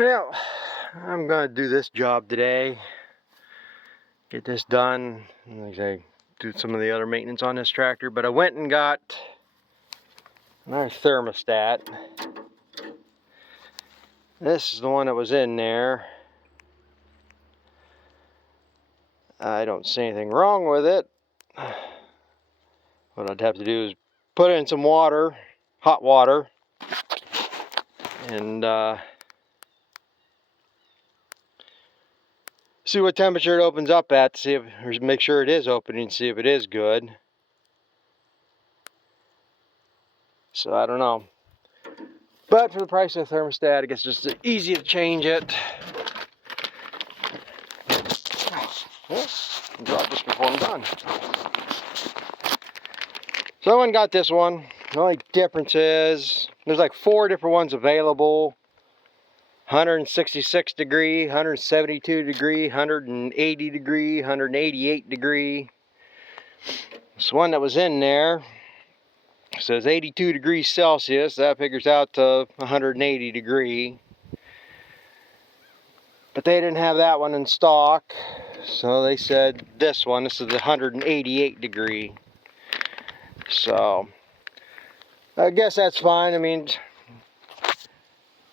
Well, I'm going to do this job today. Get this done. Like I say, do some of the other maintenance on this tractor. But I went and got another thermostat. This is the one that was in there. I don't see anything wrong with it. What I'd have to do is put in some water, hot water, and see what temperature it opens up at, to see if, or make sure it is opening, see if it is good. So I don't know. But for the price of the thermostat, I guess it's just easy to change it. Well, drop this before I'm done. So I went and got this one. The only difference is there's like 4 different ones available. 166 degree, 172 degree, 180 degree, 188 degree. This one that was in there says 82 degrees Celsius. That figures out to 180 degree. But they didn't have that one in stock. So they said this is the 188 degree. So I guess that's fine. I mean,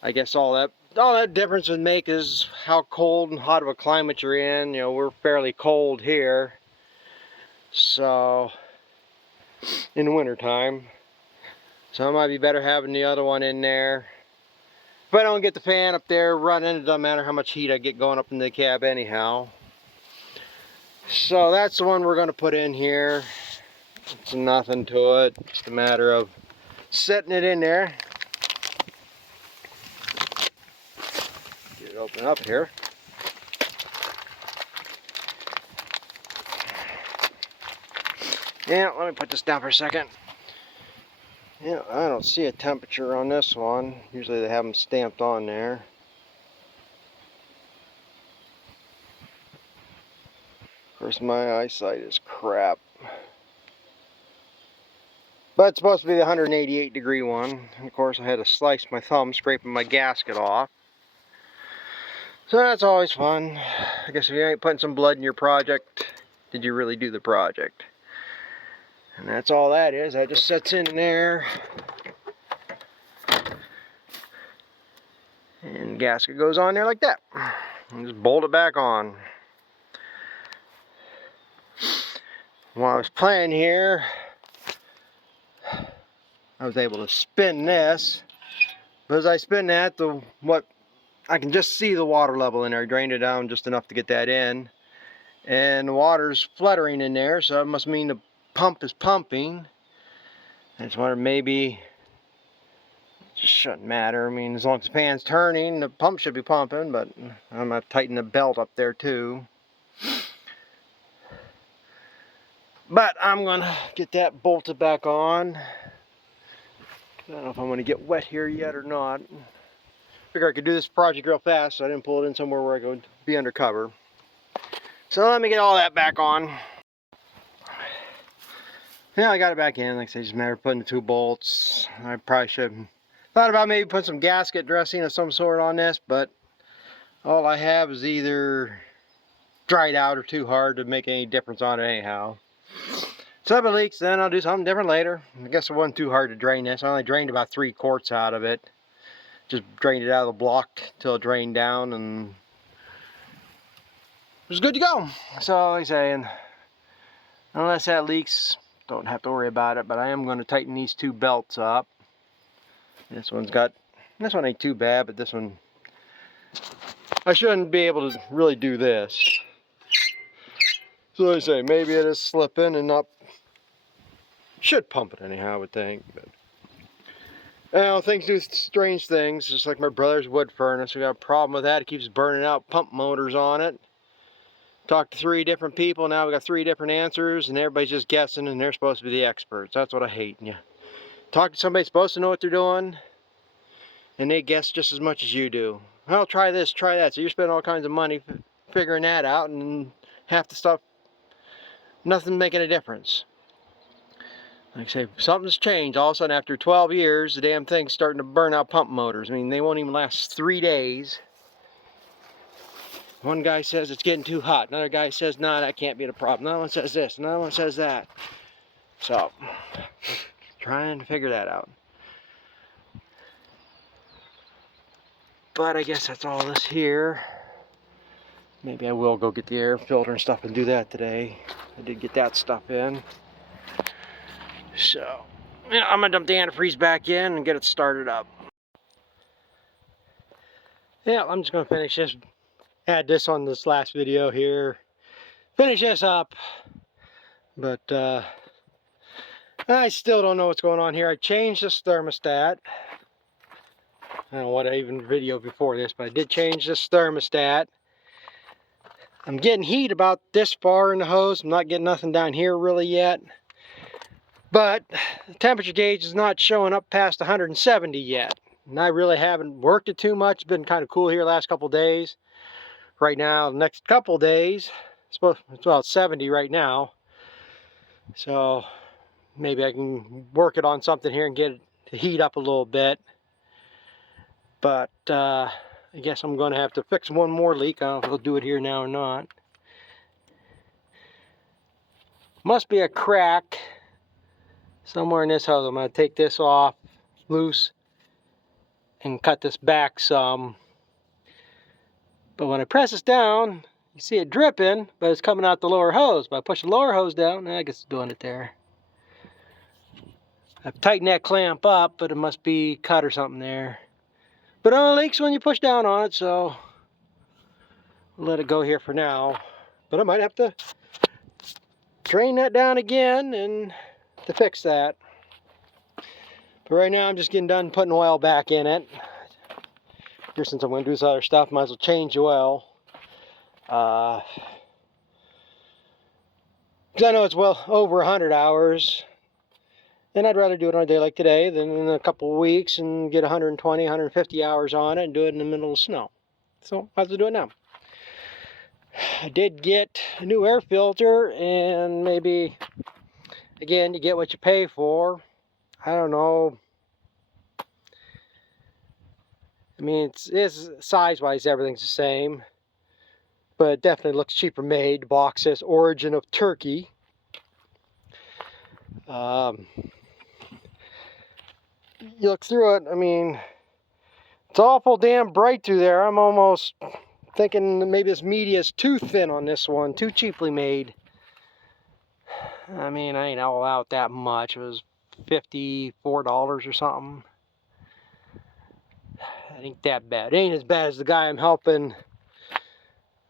I guess all that difference would make is how cold and hot of a climate you're in. You know, we're fairly cold here. So in the winter time. So it might be better having the other one in there. If I don't get the fan up there running, it doesn't matter how much heat I get going up in the cab anyhow. So that's the one we're going to put in here. It's nothing to it. Just a matter of setting it in there. Get it open up here. Yeah, let me put this down for a second. Yeah, I don't see a temperature on this one. Usually they have them stamped on there. Of course, my eyesight is crap. But it's supposed to be the 188 degree one. And of course, I had to slice my thumb scraping my gasket off. So that's always fun. I guess if you ain't putting some blood in your project, did you really do the project? And that's all that is. That just sits in there. And the gasket goes on there like that. And just bolt it back on. While I was playing here, I was able to spin this. But as I spin that, I can just see the water level in there. I drained it down just enough to get that in. And the water's fluttering in there, so it must mean the pump is pumping. I just wondered, maybe it just shouldn't matter. I mean, as long as the fan's turning, the pump should be pumping, but I'm going to tighten the belt up there too. But I'm going to get that bolted back on. I don't know if I'm going to get wet here yet or not. Figure I could do this project real fast, so I didn't pull it in somewhere where I could be undercover. So let me get all that back on. Yeah, I got it back in. Like I say, just a matter of putting the 2 bolts. I probably should have thought about maybe putting some gasket dressing of some sort on this, but all I have is either dried out or too hard to make any difference on it anyhow. So if it leaks, then I'll do something different later. I guess it wasn't too hard to drain this. I only drained about 3 quarts out of it. Just drained it out of the block till it drained down, and it was good to go. So like I say, and unless that leaks, don't have to worry about it. But I am going to tighten these 2 belts up. This one ain't too bad, but this one, I shouldn't be able to really do this. So like I say, maybe it is slipping and not, should pump it anyhow, I would think. But you know, things do strange things, just like my brother's wood furnace. We got a problem with that. It keeps burning out pump motors on it. Talked to 3 different people. Now we got 3 different answers, and everybody's just guessing, and they're supposed to be the experts. That's what I hate. You talk to somebody supposed to know what they're doing, and they guess just as much as you do. Well, try this, try that. So you're spending all kinds of money figuring that out, and half the stuff, nothing making a difference. Like I say, something's changed. All of a sudden, after 12 years, the damn thing's starting to burn out pump motors. I mean, they won't even last 3 days. One guy says it's getting too hot. Another guy says, nah, that can't be the problem. Another one says this. Another one says that. So, trying to figure that out. But I guess that's all this here. Maybe I will go get the air filter and stuff and do that today. I did get that stuff in. So, yeah, I'm gonna dump the antifreeze back in and get it started up. Yeah, I'm just gonna finish this, add this on this last video here. Finish this up. But I still don't know what's going on here. I changed this thermostat. I don't know what I even videoed before this, but I did change this thermostat. I'm getting heat about this far in the hose. I'm not getting nothing down here really yet. But the temperature gauge is not showing up past 170 yet. And I really haven't worked it too much. It's been kind of cool here last couple days. Right now, the next couple days, it's about 70 right now. So maybe I can work it on something here and get it to heat up a little bit. But I guess I'm going to have to fix one more leak. I don't know if we'll do it here now or not. Must be a crack somewhere in this hose. I'm going to take this off loose and cut this back some. But when I press this down, you see it dripping, but it's coming out the lower hose. But I push the lower hose down, I guess it's doing it there. I've tightened that clamp up, but it must be cut or something there. But it only leaks when you push down on it, so we'll let it go here for now. But I might have to drain that down again and to fix that. But right now I'm just getting done putting oil back in it. Here, since I'm going to do this other stuff, might as well change the oil. Because I know it's well over 100 hours. And I'd rather do it on a day like today than in a couple of weeks and get 120, 150 hours on it and do it in the middle of snow. So I have to do it now. I did get a new air filter, and maybe, again, you get what you pay for. I don't know. I mean, it's size-wise, everything's the same. But it definitely looks cheaper made. The box says origin of Turkey. You look through it, I mean, it's awful damn bright through there. I'm almost thinking maybe this media is too thin on this one, too cheaply made. I mean, I ain't all out that much. It was $54 or something. It ain't that bad. It ain't as bad as the guy I'm helping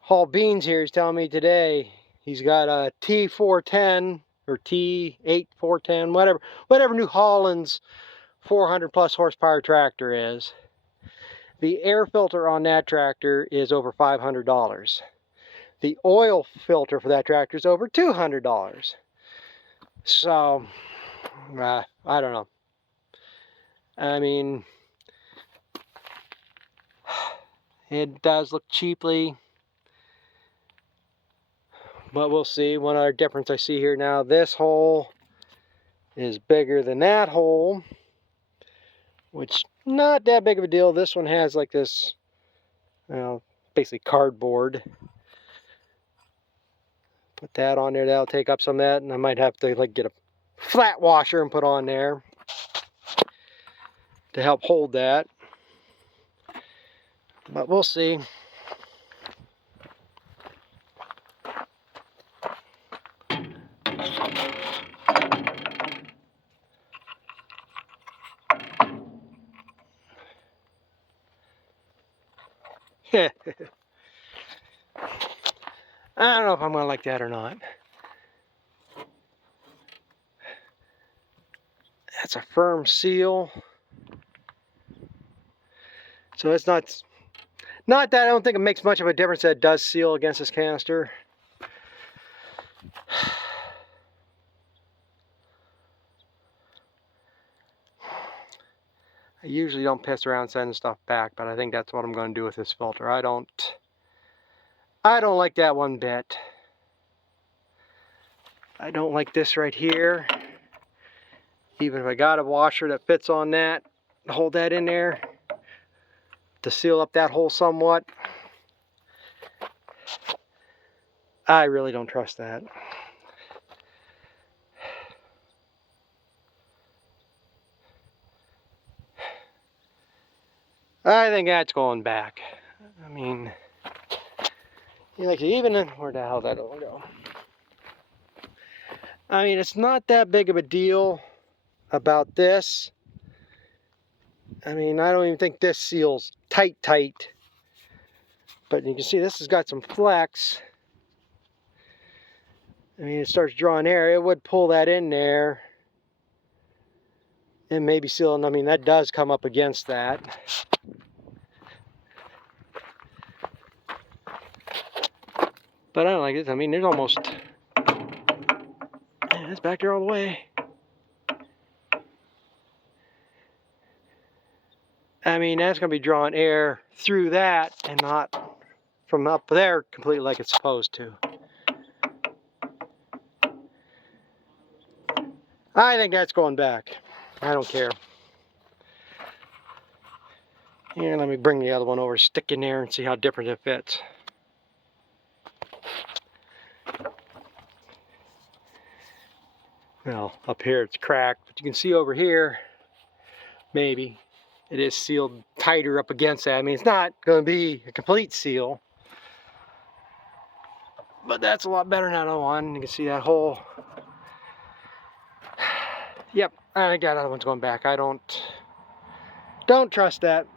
haul beans here. He's telling me today he's got a T410 or T8410, whatever New Holland's 400 plus horsepower tractor is. The air filter on that tractor is over $500. The oil filter for that tractor is over $200. So, I don't know. I mean, it does look cheaply, but we'll see. One other difference I see here now, this hole is bigger than that hole, which not that big of a deal. This one has like this, you know, basically cardboard. Put that on there, that'll take up some of that, and I might have to like get a flat washer and put on there to help hold that. But we'll see. I don't know if I'm going to like that or not. That's a firm seal. So it's not that I don't think it makes much of a difference that it does seal against this canister. I usually don't piss around sending stuff back, but I think that's what I'm going to do with this filter. I don't like that one bit. I don't like this right here. Even if I got a washer that fits on that, hold that in there to seal up that hole somewhat. I really don't trust that. I think that's going back. I mean, like even in, where the hell did that one go? I mean, it's not that big of a deal about this. I mean, I don't even think this seal's tight. But you can see this has got some flex. I mean, it starts drawing air. It would pull that in there and maybe seal it. I mean, that does come up against that. But I don't like this. I mean, there's almost, yeah, it's back there all the way. I mean, that's going to be drawing air through that and not from up there completely like it's supposed to. I think that's going back. I don't care. Here, let me bring the other one over, stick in there and see how different it fits. Well, up here it's cracked, but you can see over here, maybe, it is sealed tighter up against that. I mean, it's not going to be a complete seal, but that's a lot better than that other one. You can see that hole. Yep, I think that other one's going back. I don't trust that.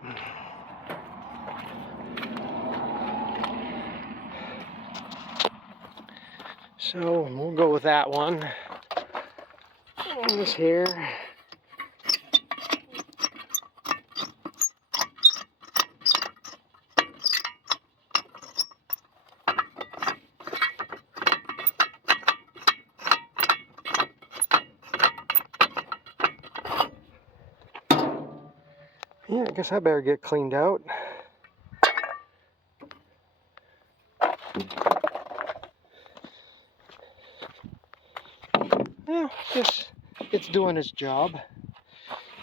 So we'll go with that one. This here. Yeah, I guess I better get cleaned out. Yeah, I guess it's doing its job.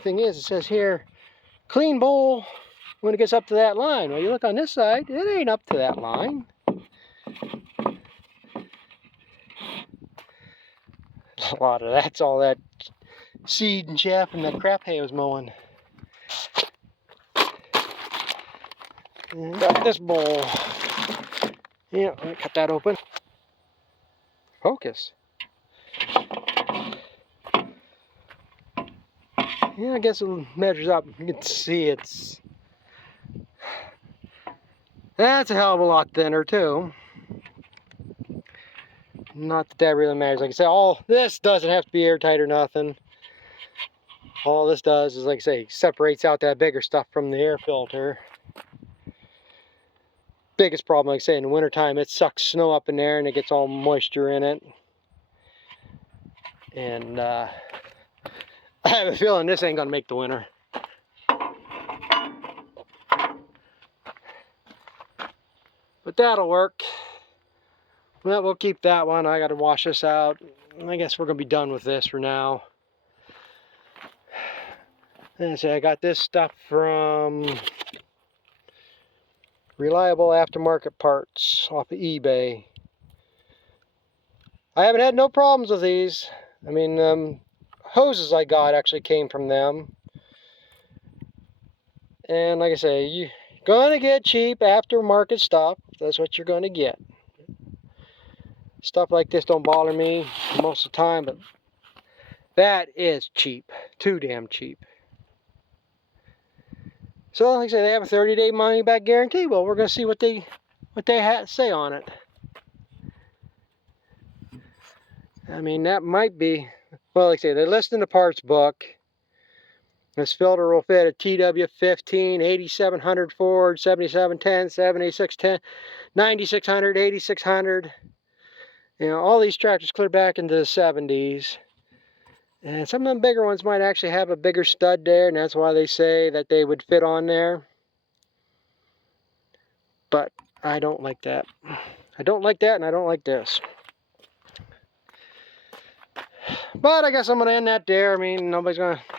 Thing is, it says here, clean bowl when it gets up to that line. Well, you look on this side, it ain't up to that line. A lot of that's all that seed and chaff and that crap hay was mowing. And got this bowl. Yeah, let me cut that open. Focus. Yeah, I guess it measures up. You can see that's a hell of a lot thinner too. Not that really matters. Like I say, all this doesn't have to be airtight or nothing. All this does is, like I say, separates out that bigger stuff from the air filter. Biggest problem, like I say, in the wintertime, it sucks snow up in there and it gets all moisture in it. And I have a feeling this ain't gonna make the winter. But that'll work. Well, we'll keep that one. I gotta wash this out. I guess we're gonna be done with this for now. And so I got this stuff from Reliable Aftermarket Parts off of eBay. I haven't had no problems with these. I mean, hoses I got actually came from them. And like I say, you're gonna get cheap aftermarket stuff. That's what you're gonna get. Stuff like this don't bother me most of the time, but that is cheap. Too damn cheap. So like I say, they have a 30-day money back guarantee. Well, we're gonna see what they say on it. I mean, that might be, well, like I say, they list in the parts book. This filter will fit a TW15, 8700 Ford, 7710, 7610, 9600, 8600. You know, all these tractors clear back into the 70s. And some of them bigger ones might actually have a bigger stud there, and that's why they say that they would fit on there. But I don't like that. I don't like that, and I don't like this. But I guess I'm going to end that there. I mean,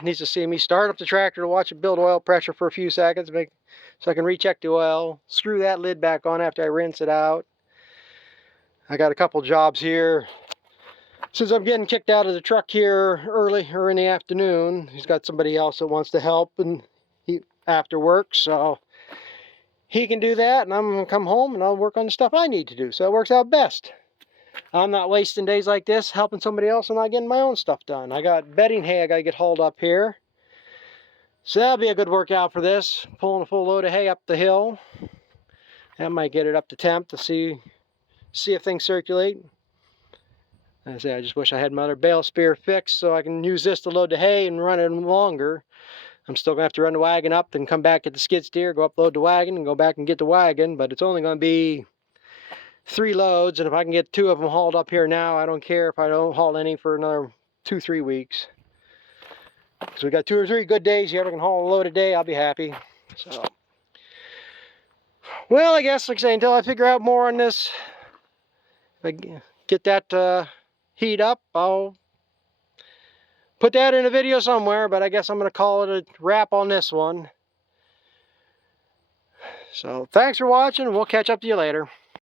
needs to see me start up the tractor to watch it build oil pressure for a few seconds so I can recheck the oil, screw that lid back on after I rinse it out. I got a couple jobs here. Since I'm getting kicked out of the truck here early or in the afternoon, he's got somebody else that wants to help and after work, so he can do that, and I'm gonna come home and I'll work on the stuff I need to do. So it works out best. I'm not wasting days like this helping somebody else and not getting my own stuff done. I got bedding hay I gotta get hauled up here. So that'll be a good workout for this. Pulling a full load of hay up the hill. That might get it up to temp to see if things circulate. As I say, I just wish I had my other bale spear fixed so I can use this to load the hay and run it longer. I'm still going to have to run the wagon up, then come back, get the skid steer, go upload the wagon, and go back and get the wagon. But it's only going to be 3 loads, and if I can get 2 of them hauled up here now, I don't care if I don't haul any for another 2-3 weeks. So we got 2 or 3 good days. You ever can haul a load a day, I'll be happy. So, well, I guess, like I say, until I figure out more on this, if I get that heat up, I'll put that in a video somewhere, but I guess I'm going to call it a wrap on this one. So thanks for watching. We'll catch up to you later.